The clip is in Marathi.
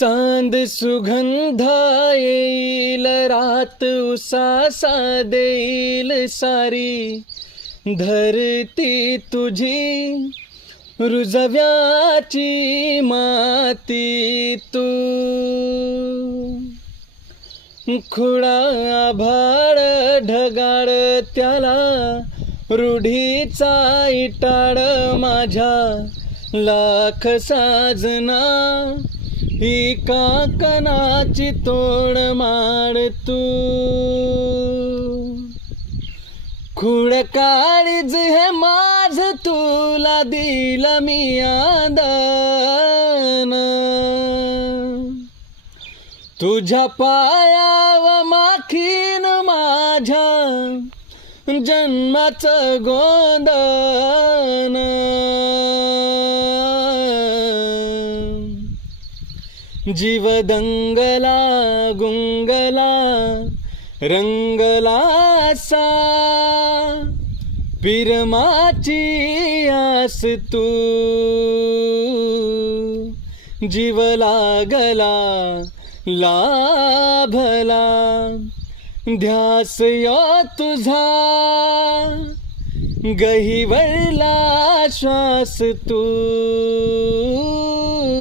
चांद सुगंधा येईल, रात उसासा देईल सारी, धरती तुझी रुजव्याची माती तू. खुळा आभाळ ढगाळ त्याला रूढीचा इटाळ, माझ्या लाख साजना ही काकणाची तोड माड तू. खुळ काळीज हे माझ तुला दिलं मी आदान, तुझ्या पायाव माखीन माझ्या जन्माचं गोंदन. जीव दंगला गुंगला रंगला सा, पिरमाची आस तू. जीव लागला लाभला ध्यास यो तुझा, गहिवरला श्वास तू.